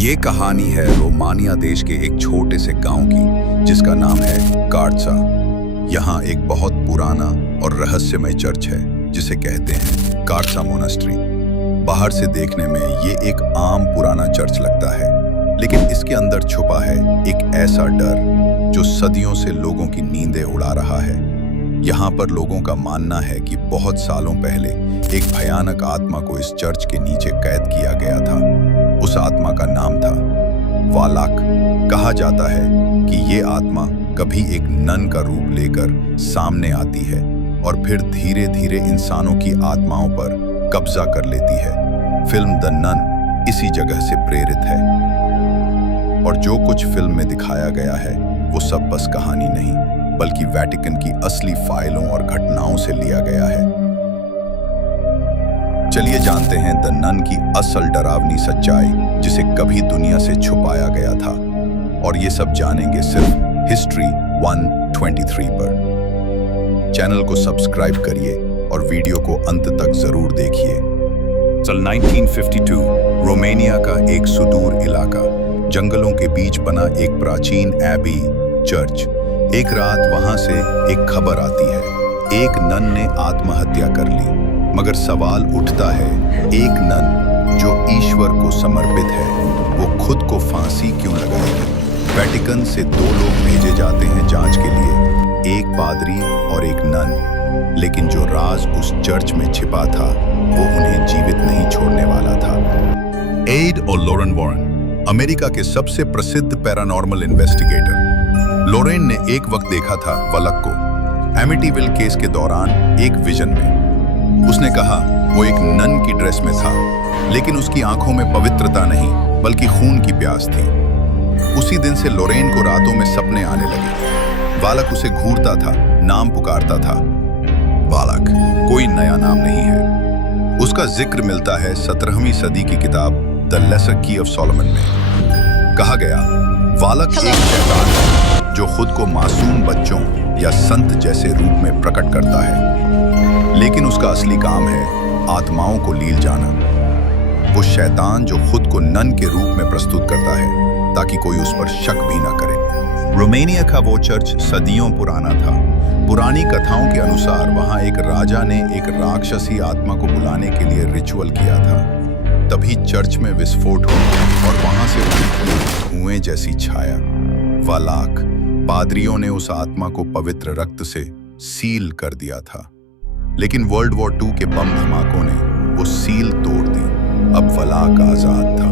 ये कहानी है रोमानिया देश के एक छोटे से गांव की, जिसका नाम है कार्चा। यहाँ एक बहुत पुराना और रहस्यमय चर्च है जिसे कहते हैं कार्चा मोनास्ट्री। बाहर से देखने में ये एक आम पुराना चर्च लगता है, लेकिन इसके अंदर छुपा है एक ऐसा डर जो सदियों से लोगों की नींदें उड़ा रहा है। यहाँ पर लोगों का मानना है कि बहुत सालों पहले एक भयानक आत्मा को इस चर्च के नीचे कैद किया गया था। उस आत्मा का नाम था वालाक। कहा जाता है कि ये आत्मा कभी एक नन का रूप लेकर सामने आती है और फिर धीरे धीरे इंसानों की आत्माओं पर कब्जा कर लेती है। फिल्म द नन इसी जगह से प्रेरित है, और जो कुछ फिल्म में दिखाया गया है वो सब बस कहानी नहीं, बल्कि वेटिकन की असली फाइलों और घटनाओं से लिया गया है। चलिए जानते हैं द नन की असल डरावनी सच्चाई, जिसे कभी दुनिया से छुपाया गया था। और ये सब जानेंगे सिर्फ हिस्ट्री 123 पर। चैनल को सब्सक्राइब करिए और वीडियो को अंत तक जरूर देखिए। साल 1952 रोमानिया का एक सुदूर इलाका, जंगलों के बीच बना एक प्राचीन एबी चर्च। एक रात वहां से एक खबर आती है, एक नन ने आत्महत्या कर ली। मगर सवाल उठता है, एक नन जो ईश्वर को समर्पित है, वो खुद को फांसी क्यों लगाएगी? वेटिकन से 2 लोग भेजे जाते हैं जांच के लिए, एक पादरी और एक नन। लेकिन जो राज उस चर्च में छिपा था वो उन्हें जीवित नहीं छोड़ने वाला था। एड और लोरेन वॉरेन, अमेरिका के सबसे प्रसिद्ध पैरानॉर्मल इन्वेस्टिगेटर। लोरेन ने एक वक्त देखा था वालाक को एमिटीविल केस के दौरान एक विजन में। उसने कहा वो एक नन की ड्रेस में था, लेकिन उसकी आंखों में पवित्रता नहीं बल्कि खून की प्यास थी। उसी दिन से लोरेन को रातों में सपने आने लगे। वालाक उसे घूरता था, नाम पुकारता था। वालाक कोई नया नाम नहीं है। उसका जिक्र मिलता है 17वीं सदी की किताब द लेसर की ऑफ सोलोमन में। कहा गया वालाक एक शैतान है जो खुद को मासूम बच्चों या संत जैसे रूप में प्रकट करता है, लेकिन उसका असली काम है आत्माओं को लील जाना। वो शैतान जो खुद को नन के रूप में प्रस्तुत करता है ताकि कोई उस पर शक भी ना करे। रोमानिया का वो चर्च सदियों पुराना था। पुरानी कथाओं के अनुसार वहां एक राजा ने एक राक्षसी आत्मा को बुलाने के लिए रिचुअल किया था। तभी चर्च में विस्फोट हुआ और वहां से उठी धुएं जैसी छाया। वालाक पादरियों ने उस आत्मा को पवित्र रक्त से सील कर दिया था, लेकिन वर्ल्ड वॉर 2 के बम धमाकों ने वो सील तोड़ दी। अब वालाक आजाद था,